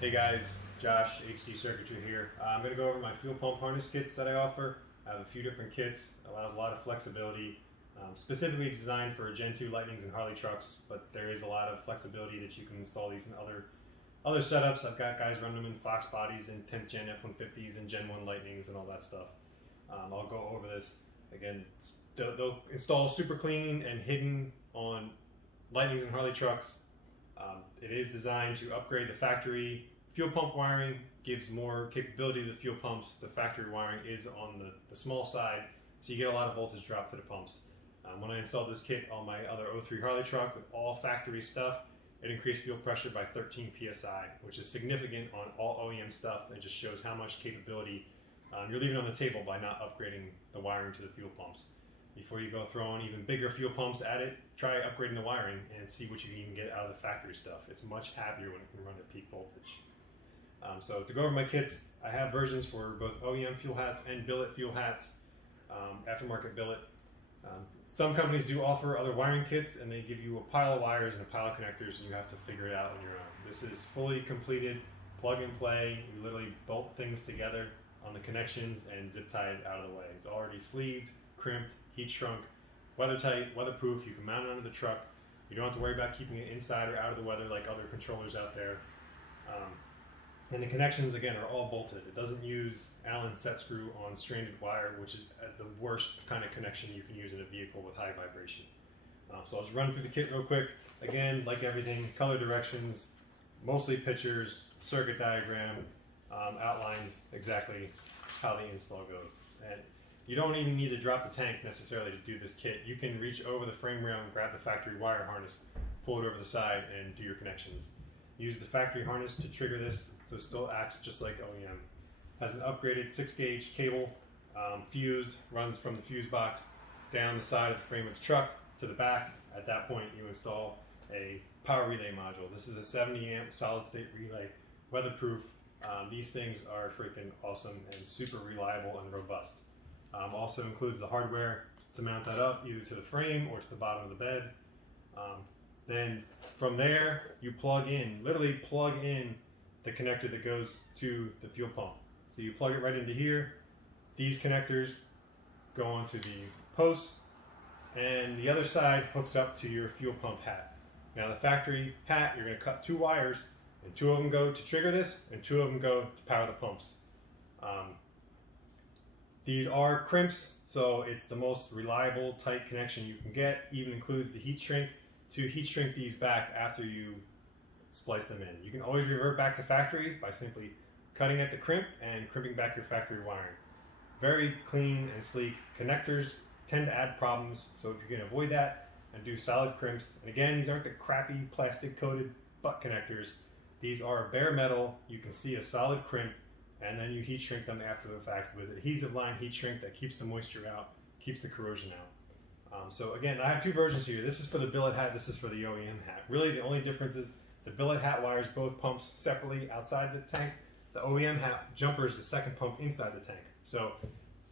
Hey guys, Josh, HDCircuitry here. I'm going to go over my fuel pump harness kits that I offer. I have a few different kits, allows a lot of flexibility, specifically designed for Gen 2 Lightnings and Harley trucks, but there is a lot of flexibility that you can install these in other setups. I've got guys running them in Fox bodies and 10th Gen F-150s and Gen 1 Lightnings and all that stuff. I'll go over this. Again, they'll install super clean and hidden on Lightnings and Harley trucks. It is designed to upgrade the factory fuel pump wiring, gives more capability to the fuel pumps. The factory wiring is on the small side, so you get a lot of voltage drop to the pumps. When I installed this kit on my other 03 Harley truck with all factory stuff, it increased fuel pressure by 13 psi, which is significant on all OEM stuff. It just shows how much capability you're leaving on the table by not upgrading the wiring to the fuel pumps. Before you go throwing even bigger fuel pumps at it, try upgrading the wiring and see what you can even get out of the factory stuff. It's much happier when it can run at peak voltage. So to go over my kits, I have versions for both OEM fuel hats and billet fuel hats, aftermarket billet. Some companies do offer other wiring kits, and they give you a pile of wires and a pile of connectors, and you have to figure it out on your own. This is fully completed, plug and play. You literally bolt things together on the connections and zip tie it out of the way. It's already sleeved, crimped, heat shrunk, weather tight, weatherproof. You can mount it onto the truck. You don't have to worry about keeping it inside or out of the weather like other controllers out there. And the connections, again, are all bolted. It doesn't use Allen set screw on stranded wire, which is the worst kind of connection you can use in a vehicle with high vibration. So I'll just run through the kit real quick. Again, like everything, color directions, mostly pictures, circuit diagram, outlines exactly how the install goes. And you don't even need to drop the tank necessarily to do this kit. You can reach over the frame rail and grab the factory wire harness, pull it over the side, and do your connections. Use the factory harness to trigger this, so it still acts just like OEM. Has an upgraded 6-gauge cable, fused, runs from the fuse box down the side of the frame of the truck to the back. At that point, you install a power relay module. This is a 70 amp solid state relay, weatherproof. These things are freaking awesome and super reliable and robust. Also includes the hardware to mount that up either to the frame or to the bottom of the bed. Then from there, you literally plug in the connector that goes to the fuel pump. So you plug it right into here. These connectors go onto the posts, and the other side hooks up to your fuel pump hat. Now the factory hat, you're going to cut 2 wires, and 2 of them go to trigger this, and 2 of them go to power the pumps. These are crimps, so it's the most reliable, tight connection you can get. Even includes the heat shrink to heat shrink these back after you splice them in. You can always revert back to factory by simply cutting at the crimp and crimping back your factory wiring. Very clean and sleek. Connectors tend to add problems, so if you can avoid that and do solid crimps, and again, these aren't the crappy plastic coated butt connectors. These are bare metal. You can see a solid crimp, and then you heat shrink them after the fact with adhesive line heat shrink that keeps the moisture out, keeps the corrosion out. So again, I have 2 versions here. This is for the billet hat, this is for the OEM hat. Really the only difference is the billet hat wires both pumps separately outside the tank. The OEM hat jumper is the second pump inside the tank. So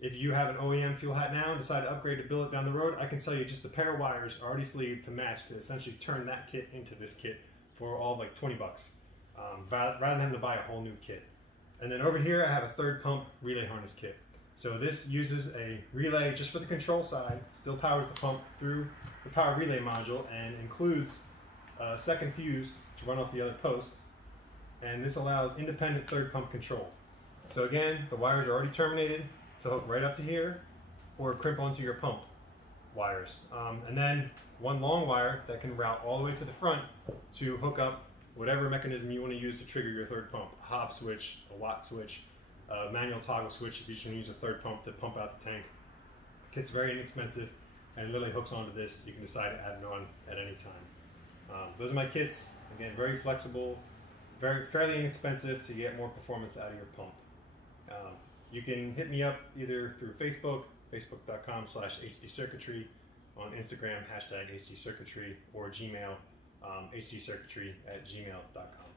if you have an OEM fuel hat now and decide to upgrade to billet down the road, I can tell you just a pair of wires already sleeved to match to essentially turn that kit into this kit for all of like 20 bucks, rather than having to buy a whole new kit. And then over here I have a 3rd pump relay harness kit. So this uses a relay just for the control side, still powers the pump through the power relay module, and includes a 2nd fuse to run off the other post. And this allows independent 3rd pump control. So again, the wires are already terminated to hook right up to here or crimp onto your pump wires. And then 1 long wire that can route all the way to the front to hook up whatever mechanism you want to use to trigger your 3rd pump. A hob switch, a watt switch, a manual toggle switch if you should use a 3rd pump to pump out the tank. Kit's very inexpensive and literally hooks onto this. You can decide to add it on at any time. Those are my kits. Again, very flexible, fairly inexpensive to get more performance out of your pump. You can hit me up either through Facebook, facebook.com/HDCircuitry, on Instagram, #HDCircuitry, or Gmail, HDCircuitry@gmail.com.